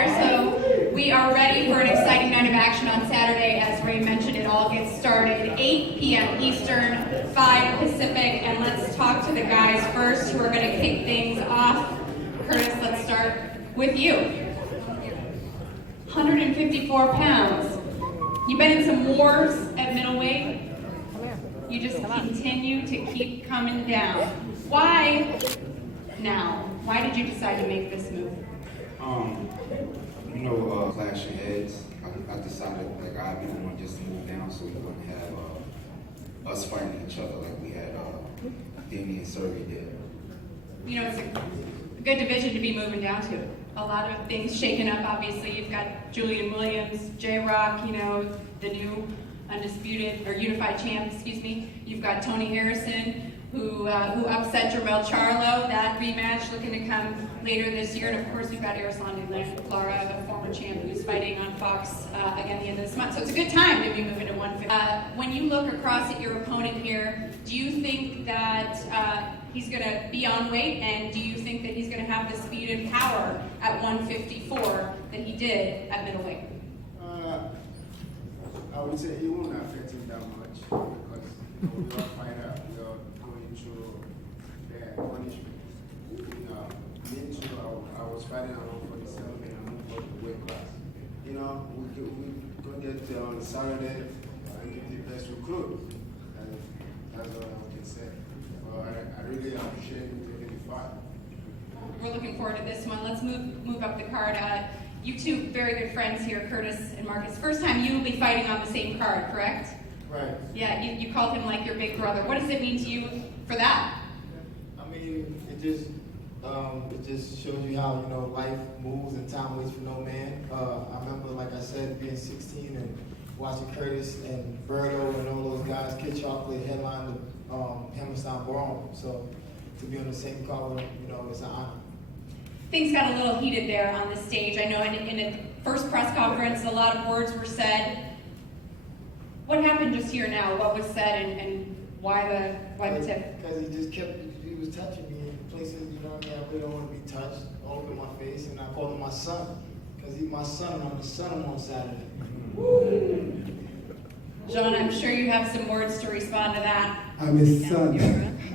there. So we are ready for an exciting night of action on Saturday. As Ray mentioned, it all gets started 8 p.m. Eastern, 5 Pacific, and let's talk to the guys first who are going to kick things off. Curtis, let's start with you. 154 pounds. You've been in some wars at middleweight. You just continue to keep coming down. Why now? Why did you decide to make this move? Clashing heads. I decided I didn't want just to move down so we wouldn't have us fighting each other like we had Damien Survey did. You know, it's a good division to be moving down to. A lot of things shaken up, obviously. You've got Julian Williams, J-Rock, the new undisputed, or unified champ, excuse me. You've got Tony Harrison, who upset Jermell Charlo. That rematch looking to come later this year. And of course, we've got Erislandy Lara, the former champ, who's fighting on Fox again at the end of this month. So it's a good time to be moving to 150. When you look across at your opponent here, do you think that he's going to be on weight, and do you think that he's going to have the speed and power at 154 that he did at middleweight? I would say it won't affect him that much because we all find out we are going through their punishment. Me too, I was fighting at 147 and I moved up the weight class. We go get on Saturday and get the best recruit. And that's all I can say. I really appreciate you taking the fight. We're looking forward to this one. Let's move up the card. You two very good friends here, Curtis and Marcus. First time you will be fighting on the same card, correct? Right. Yeah, you called him like your big brother. What does it mean to you for that? I mean, it just shows you how life moves and time waits for no man. I remember, like I said, being 16 and watching Curtis and Berto and all those guys, Kid Chocolate headline the Hammerstein Browne. So to be on the same card with him, it's an honor. Things got a little heated there on the stage. I know in the first press conference, a lot of words were said. What happened just here now? What was said and why the tip? Because he was touching me in places, I really don't want to be touched, all over my face, and I called him my son. Because he's my son, and I'm the son of him on Saturday. John, I'm sure you have some words to respond to that. I'm his son.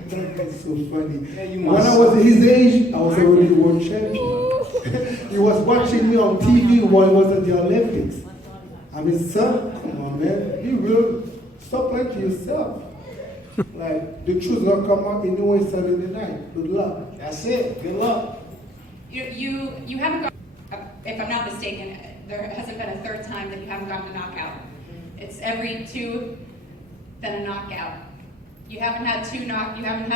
That's so funny. When I was his age, I was already world champion. He was watching me on TV while he was at the Olympics. I'm his son. Come on, man. You will stop lying to yourself. Like, the truth's gonna come out anyway Saturday night. Good luck. That's it. Good luck. You haven't gone, if I'm not mistaken, there hasn't been a third time that you haven't gotten a knockout. It's every 2, then a knockout. You haven't had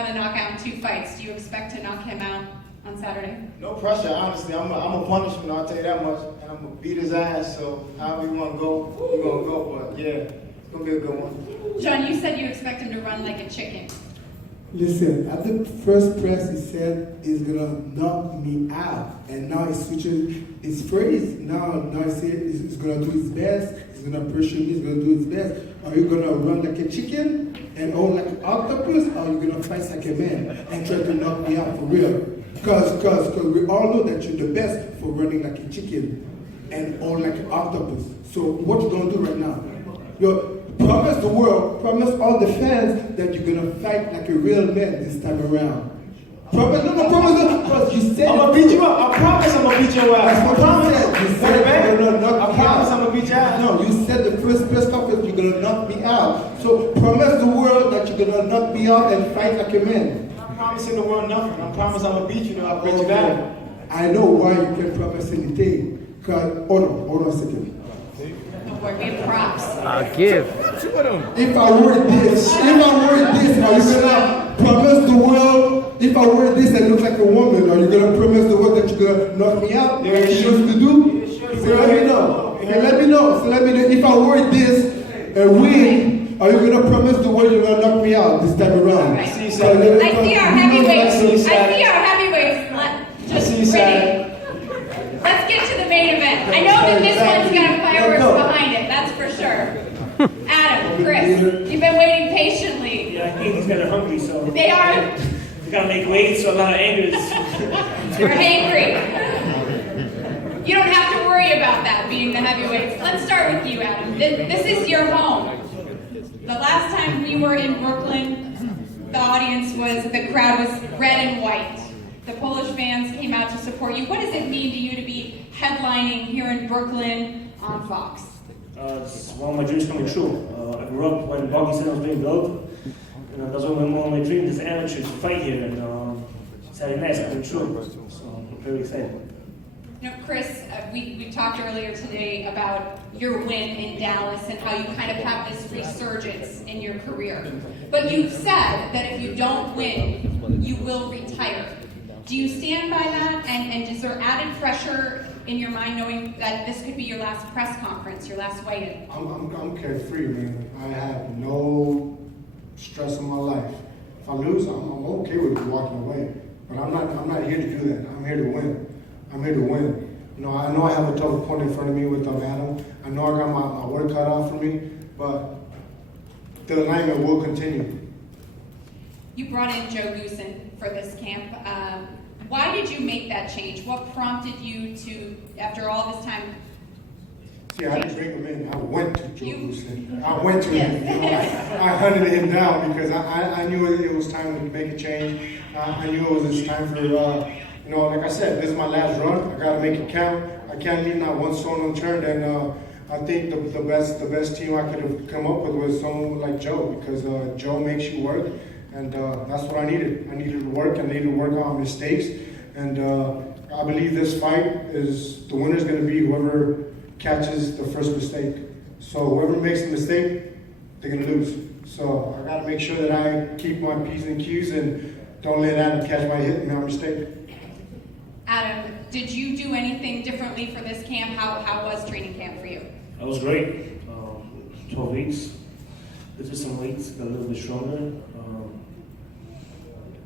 a knockout in 2 fights. Do you expect to knock him out on Saturday? No pressure, honestly. I'm a punishment, I'll tell you that much. And I'm going to beat his ass, so however you want to go, we're going to go. But yeah, it's going to be a good one. John, you said you expect him to run like a chicken. Listen, at the first press, he said he's gonna knock me out, and now he's switching his phrase. Now he said he's gonna do his best. He's gonna pressure me. He's gonna do his best. Are you gonna run like a chicken and hold like an octopus, or are you gonna fight like a man and try to knock me out for real? Because we all know that you're the best for running like a chicken and hold like an octopus. So what you gonna do right now? Promise the world, promise all the fans that you're gonna fight like a real man this time around. Promise, because you said I'm gonna beat you up. I promise I'm gonna beat your ass. That's what you said. You said you're gonna knock I me promise out. I'm gonna beat your ass. No, you said the first press conference you're gonna knock me out. So promise the world that you're gonna knock me out and fight like a man. I'm promising the world nothing. I promise I'm gonna beat you. I'll beat you down. I know why you can't promise anything. Cause hold on a second. Or give props. I'll give. If I were this, are you gonna promise the world? If I wear this and look like a woman, are you gonna promise the world that you're gonna knock me out? Yeah, Like you sure. used to do? Yeah, sure. So let me know. Let me know. If I wear this and win, are you gonna promise the world you're gonna knock me out this time around? Right. See you I Saturday. see our heavyweights. I see you Just see you ready. Let's get to the main event. I know that this one's got fireworks behind it. That's for sure. Adam, Chris, you've been waiting patiently. Yeah, I think he's kind of hungry, so They are. we gotta make weight, so a lot of angers. You're hangry. You don't have to let's start with you, Adam. This is your home. The last time we were in Brooklyn, the crowd was red and white. The Polish fans came out to support you. What does it mean to you to be headlining here in Brooklyn on Fox? It's one of my dreams coming true. I grew up when Boggy Center was being built, and that's one of my dreams as an amateur to fight here. And Saturday night's coming true, so I'm very excited. You know, Chris, we talked earlier today about your win in Dallas and how you kind of have this resurgence in your career. But you've said that if you don't win, you will retire. Do you stand by that? And is there added pressure in your mind knowing that this could be your last press conference, your last weigh-in? I'm carefree, man. I have no stress in my life. If I lose, I'm okay with walking away. But I'm not here to do that. I'm here to win. I'm here to win. You know I have a tough opponent in front of me with Adam. I know I got my work cut out for me, but the alignment will continue. You brought in Joe Goosen for this camp. Why did you make that change? What prompted you to, after all this time? Yeah, I didn't bring him in. I went to Joe Goosen. I went to him. You know, I hunted him down because I knew it was time to make a change. I knew it was time for, you know, like I said, this is my last run. I got to make it count. I can't leave not one stone unturned. And I think the best team I could have come up with was someone like Joe, because Joe makes you work. And that's what I needed. I needed to work. I needed to work on mistakes. And I believe this fight is, the winner is going to be whoever catches the first mistake. So whoever makes the mistake, they're going to lose. So I got to make sure that I keep my P's and Q's and don't let Adam catch my mistake. Adam, did you do anything differently for this camp? How was training camp for you? That was great. 12 weeks. Lifted some weights, got a little bit stronger.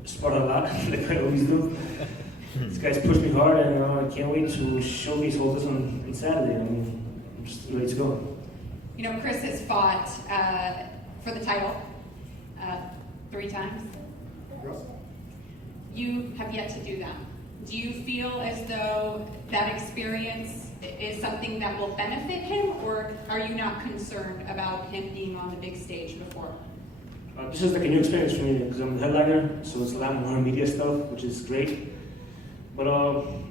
Sparred a lot, like I always do. These guys pushed me hard, and I can't wait to show these holders on Saturday. I mean, I'm just ready to go. You know, Chris has fought for the title 3 times. You have yet to do that. Do you feel as though that experience is something that will benefit him, or are you not concerned about him being on the big stage before? This is like a new experience for me because I'm the headliner, so it's a lot more media stuff, which is great. But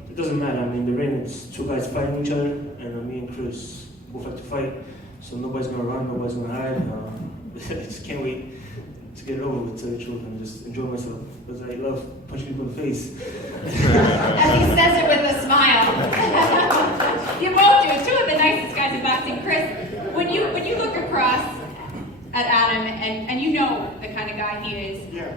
it doesn't matter. I mean, the ring, it's 2 guys fighting each other, and me and Chris both like to fight, so nobody's gonna run, nobody's gonna hide. I just can't wait to get it over with, to tell you the truth, and just enjoy myself, because I love punching people in the face. As he says it with a smile. You both do. 2 of the nicest guys in boxing. Chris, when you look across at Adam, and you know the kind of guy he is, Yeah.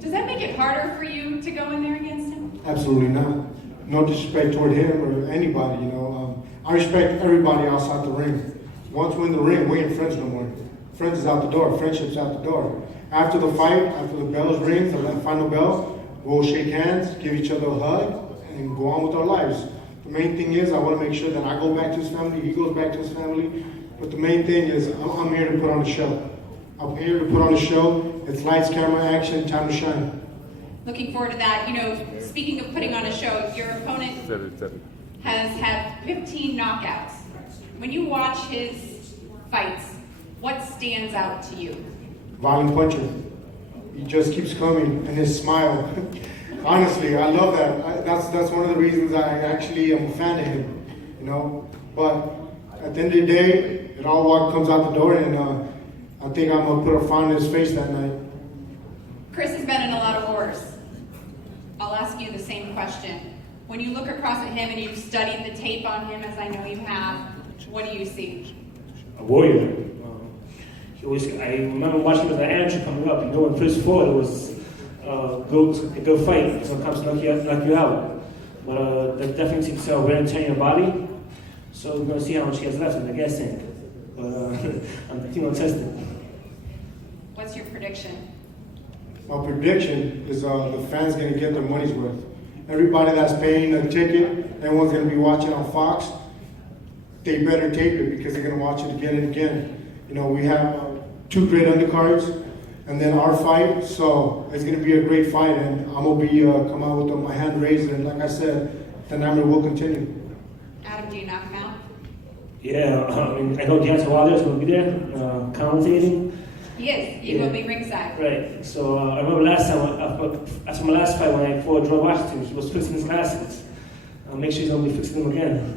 does that make it harder for you to go in there against him? Absolutely not. No disrespect toward him or anybody, you know. I respect everybody outside the ring. Once we're in the ring, we ain't friends no more. Friends is out the door. Friendship's out the door. After the fight, after the bells ring, the final bell, we'll shake hands, give each other a hug, and go on with our lives. The main thing is I want to make sure that I go back to his family, he goes back to his family. But the main thing is I'm here to put on a show. I'm here to put on a show. It's lights, camera, action, time to shine. Looking forward to that. You know, speaking of putting on a show, your opponent has had 15 knockouts. When you watch his fights, what stands out to you? Violent puncher. He just keeps coming, and his smile. Honestly, I love that. That's one of the reasons I actually am a fan of him. You know, but at the end of the day, it all comes out the door, and I think I'm gonna put a frown in his face that night. Chris has been in a lot of wars. I'll ask you the same question. When you look across at him and you've studied the tape on him, as I know you have, what do you see? A warrior. I remember watching with an amateur coming up. You know, when Chris fought, it was a good fight. Sometimes knock you out. But that definitely seems to wear and tear in your body. So we're going to see how much he has left in the gas tank. But I'm testing. What's your prediction? My prediction is the fans going to get their money's worth. Everybody that's paying a ticket, everyone's going to be watching on Fox. They better tape it because they're going to watch it again and again. You know, we have 2 great undercards, and then our fight. So it's going to be a great fight, and I'm going to be come out with my hand raised, and like I said, the number will continue. Adam, do you knock him out? Yeah, I mean, I know Deontay Wilder is going to be there, commentating. He is. He will be ringside. Right. So I remember last time, after my last fight, when I fought Drew Washington, he was fixing his glasses. I'll make sure he's going to be fixing them again.